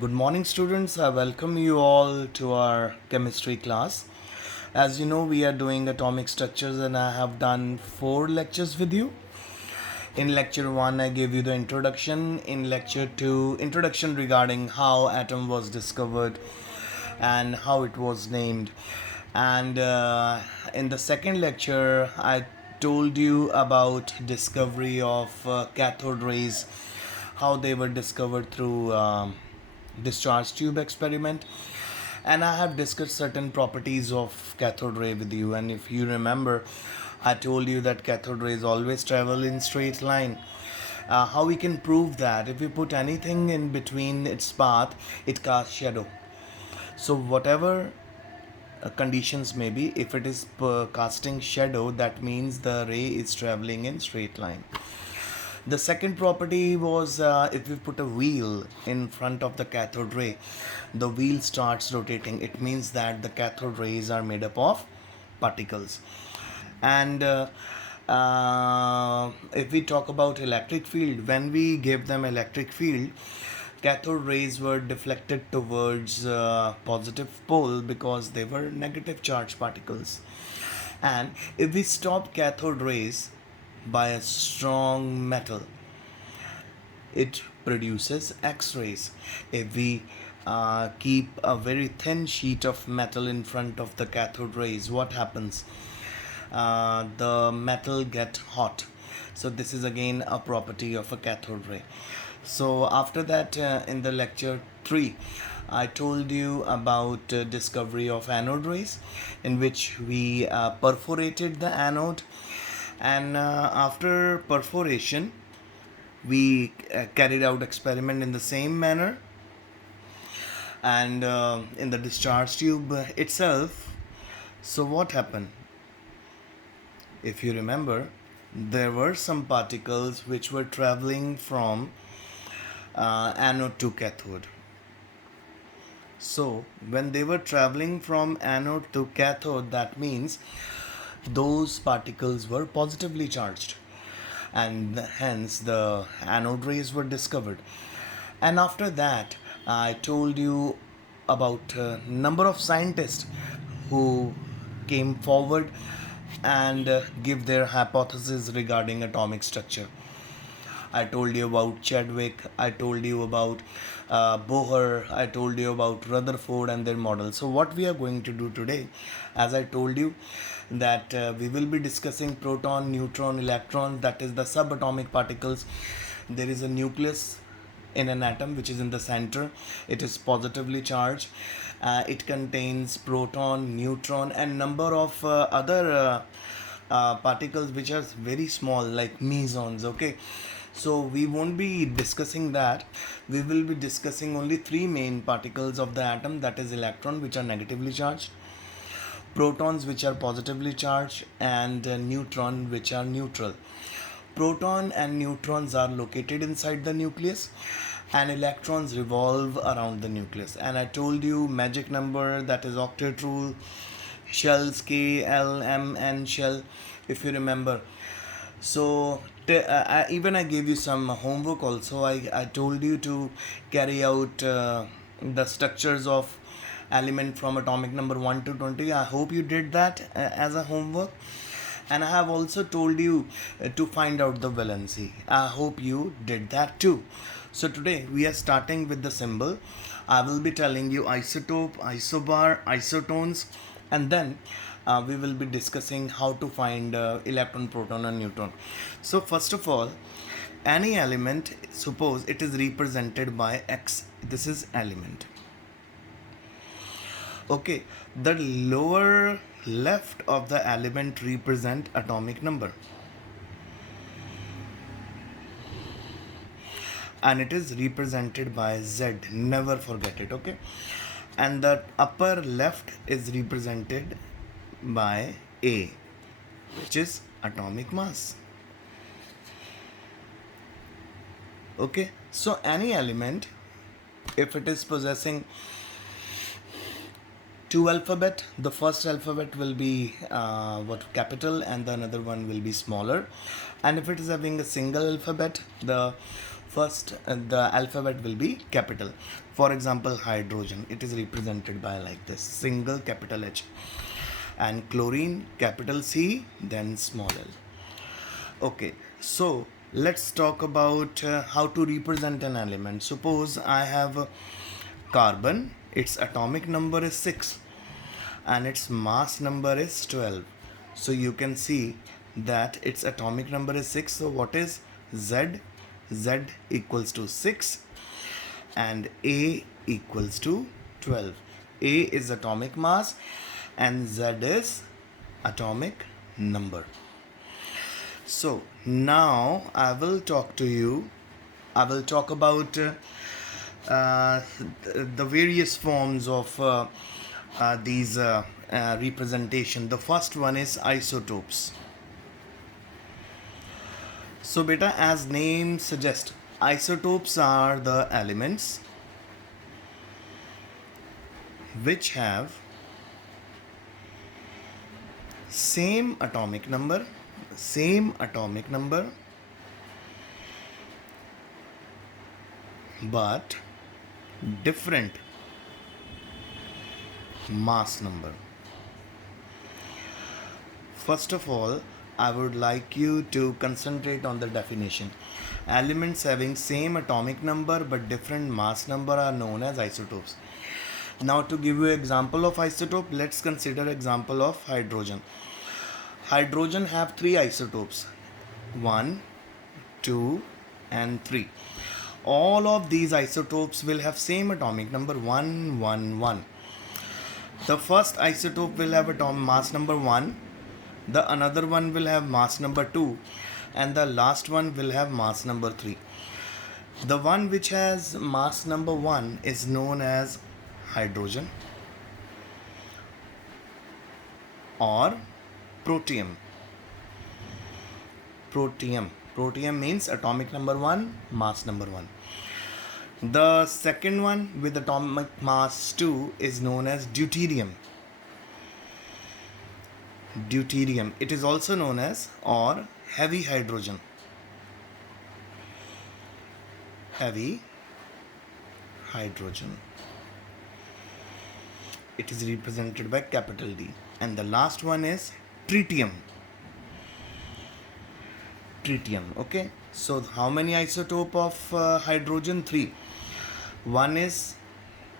Good morning, students. I welcome you all to our chemistry class. As you know, we are doing atomic structures, and I have done 4 lectures with you. In lecture 1, I gave you the introduction. In lecture 2, introduction regarding how atom was discovered and how it was named. And in the second lecture, I told you about discovery of cathode rays, how they were discovered through discharge tube experiment, and I have discussed certain properties of cathode ray with you. And if you remember, I told you that cathode rays always travel in straight line. How we can prove that? If we put anything in between its path, it casts shadow. So whatever conditions may be, if it is casting shadow, that means the ray is traveling in straight line. The second property was if we put a wheel in front of the cathode ray, the wheel starts rotating. It means that the cathode rays are made up of particles. And if we talk about electric field, when we give them electric field, cathode rays were deflected towards positive pole because they were negative charge particles. And if we stop cathode rays by a strong metal, it produces X-rays. If we keep a very thin sheet of metal in front of the cathode rays, what happens? The metal get hot. So this is again a property of a cathode ray. So after that, in the lecture 3, I told you about discovery of anode rays, in which we perforated the anode, and after perforation we carried out experiment in the same manner, and in the discharge tube itself. So what happened? If you remember, there were some particles which were traveling from anode to cathode. So when they were traveling from anode to cathode, that means those particles were positively charged, and hence the anode rays were discovered. And after that, I told you about a number of scientists who came forward and give their hypothesis regarding atomic structure. I told you about Chadwick, I told you about Bohr, I told you about Rutherford and their model. So, what we are going to do today, as I told you, that we will be discussing proton, neutron, electron, that is the subatomic particles. There is a nucleus in an atom which is in the center. It is positively charged. It contains proton, neutron, and number of other particles which are very small, like mesons. Okay, so we won't be discussing that. We will be discussing only three main particles of the atom, that is electron, which are negatively charged, protons, which are positively charged, and neutron, which are neutral. Proton and neutrons are located inside the nucleus, and electrons revolve around the nucleus. And I told you magic number, that is octet rule, shells K, L, M, N shell, if you remember. So even I gave you some homework also. I told you to carry out the structures of element from atomic number 1 to 20. I hope you did that as a homework. And I have also told you to find out the valency. I hope you did that too. So today we are starting with the symbol. I will be telling you isotope, isobar, isotones, and then we will be discussing how to find electron, proton, and neutron. So first of all, any element, suppose it is represented by X. This is element. Okay, the lower left of the element represent atomic number, and it is represented by Z. Never forget it. Okay, and the upper left is represented by A, which is atomic mass. Okay, so any element, if it is possessing two alphabet, the first alphabet will be what, capital, and the another one will be smaller. And if it is having a single alphabet, the first the alphabet will be capital. For example, hydrogen, it is represented by like this, single capital H, and chlorine, capital C, then small l. Okay, so let's talk about how to represent an element. Suppose I have carbon, its atomic number is 6 and its mass number is 12. So you can see that its atomic number is 6. So what is Z? Z equals to 6 and A equals to 12. A is atomic mass and Z is atomic number. So now I will talk to you. I will talk about the various forms of these representation. The first one is isotopes. So beta, as name suggests, isotopes are the elements which have same atomic number but different mass number. First of all, I would like you to concentrate on the definition. Elements having same atomic number but different mass number are known as isotopes. Now to give you an example of isotope, let's consider example of hydrogen. Hydrogen have 3 isotopes, 1, 2 and 3. All of these isotopes will have same atomic number 1, 1, 1. The first isotope will have atomic mass number 1, the another one will have mass number 2 and the last one will have mass number 3. The one which has mass number 1 is known as hydrogen or protium. Protium means atomic number 1, mass number 1. The second one with atomic mass 2 is known as deuterium. It is also known as or heavy hydrogen. It is represented by capital D. And the last one is tritium. Okay, so how many isotope of hydrogen? 3. One is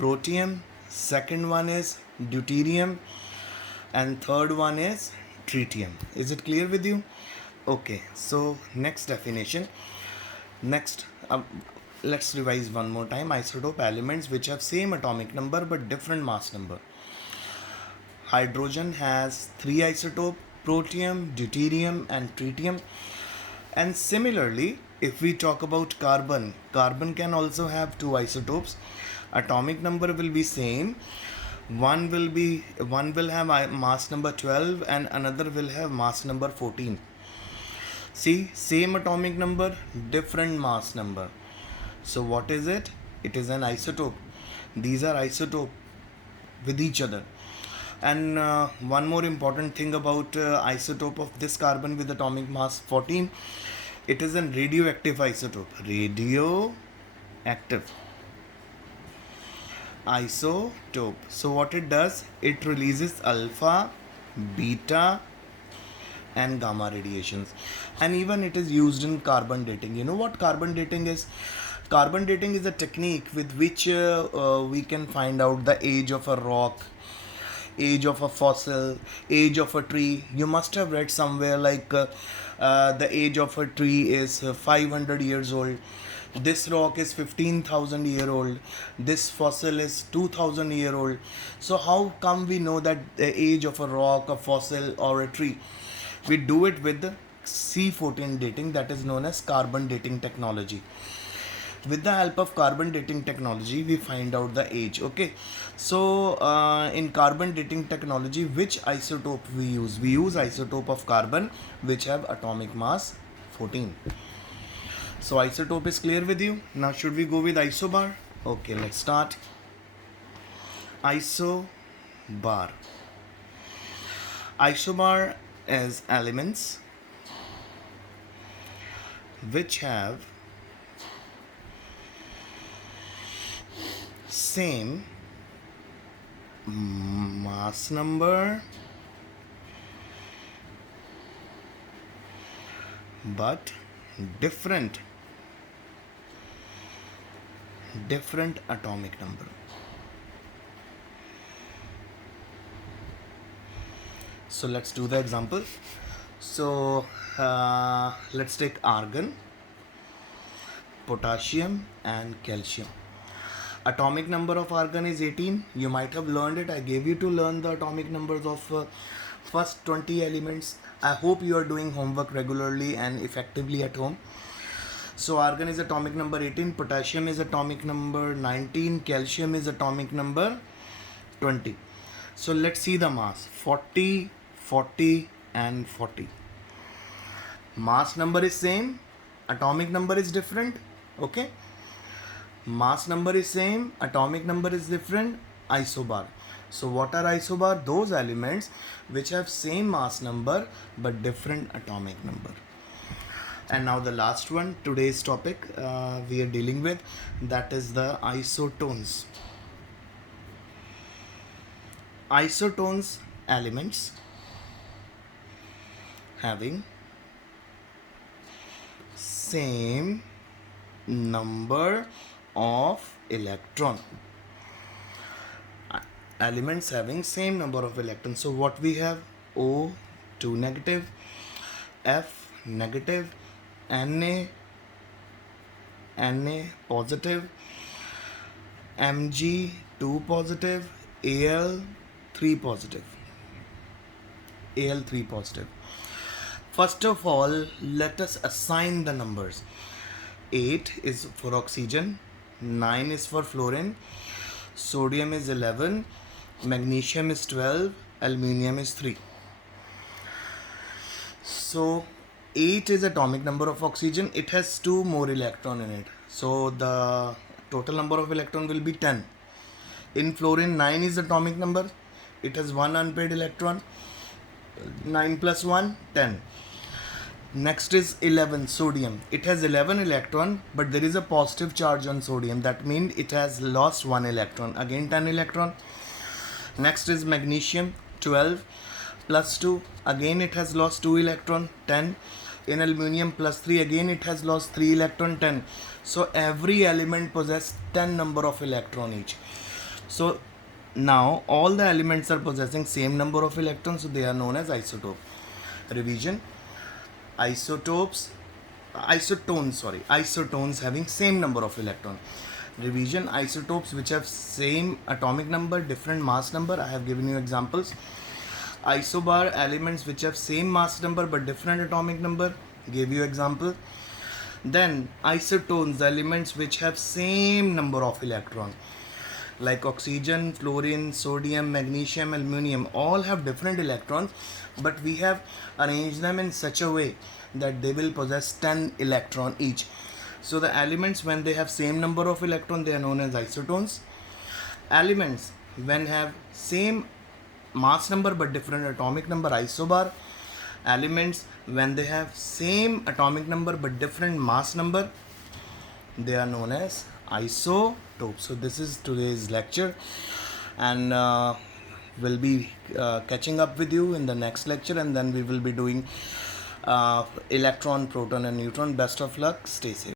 protium, second one is deuterium, and third one is tritium. Is it clear with you? Okay, so next definition. Let's revise one more time. Isotope, elements which have same atomic number but different mass number. Hydrogen has 3 isotopes, protium, deuterium and tritium. And similarly, if we talk about carbon can also have 2 isotopes. Atomic number will be same. One will have mass number 12 and another will have mass number 14. See, same atomic number, different mass number. So what is it? It is an isotope. These are isotope with each other. And one more important thing about isotope of this carbon with atomic mass 14, it is a radioactive isotope. Radioactive isotope. So what it does, it releases alpha, beta and gamma radiations, and even it is used in carbon dating. You know what carbon dating is? Carbon dating is a technique with which we can find out the age of a rock, age of a fossil, age of a tree. You must have read somewhere like the age of a tree is 500 years old. This rock is 15,000 year old. This fossil is 2,000 year old. So how come we know that the age of a rock, a fossil or a tree? We do it with the C14 dating, that is known as carbon dating technology. With the help of carbon dating technology, we find out the age. Okay, so in carbon dating technology, which isotope we use? We use isotope of carbon which have atomic mass 14. So isotope is clear with you. Now should we go with isobar? Okay, let's start. Isobar. Isobar is elements which have same mass number but different atomic number. So let's do the example. So let's take argon, potassium and calcium. Atomic number of argon is 18. You might have learned it. I gave you to learn the atomic numbers of first 20 elements. I hope you are doing homework regularly and effectively at home. So argon is atomic number 18, potassium is atomic number 19, calcium is atomic number 20. So let's see the mass. 40, 40 and 40. Mass number is same, atomic number is different. Okay, mass number is same, atomic number is different. Isobar. So what are isobar? Those elements which have same mass number but different atomic number. And now the last one, today's topic we are dealing with, that is the isotones. Isotones elements having same number of electron. Elements having same number of electrons. So what we have? O 2 negative, F negative, Na positive, Mg 2 positive, Al 3 positive. Al 3 positive. First of all, let us assign the numbers. 8 is for oxygen, 9 is for fluorine, sodium is 11, magnesium is 12, aluminium is 3. So 8 is atomic number of oxygen. It has 2 more electron in it. So the total number of electron will be 10. In fluorine, 9 is atomic number. It has 1 unpaired electron. 9 plus 1, 10. Next is 11, sodium. It has 11 electron, but there is a positive charge on sodium. That means it has lost 1 electron. Again 10 electron. Next is magnesium, 12 plus 2. Again it has lost 2 electron, 10. In aluminium plus 3, again it has lost 3 electron, 10. So every element possesses 10 number of electron each. So now all the elements are possessing same number of electrons, so they are known as isotope. Revision: isotones having same number of electron. Revision: isotopes which have same atomic number, different mass number. I have given you examples. Isobar: elements which have same mass number but different atomic number. Gave you example. Then isotones: elements which have same number of electron, like oxygen, fluorine, sodium, magnesium, aluminium, all have different electrons, but we have arranged them in such a way that they will possess 10 electron each. So the elements, when they have same number of electron, they are known as isotones. Elements when have same mass number but different atomic number, isobar. Elements when they have same atomic number but different mass number, they are known as isotopes. So this is today's lecture, and we'll be catching up with you in the next lecture, and then we will be doing electron, proton and neutron. Best of luck. Stay safe.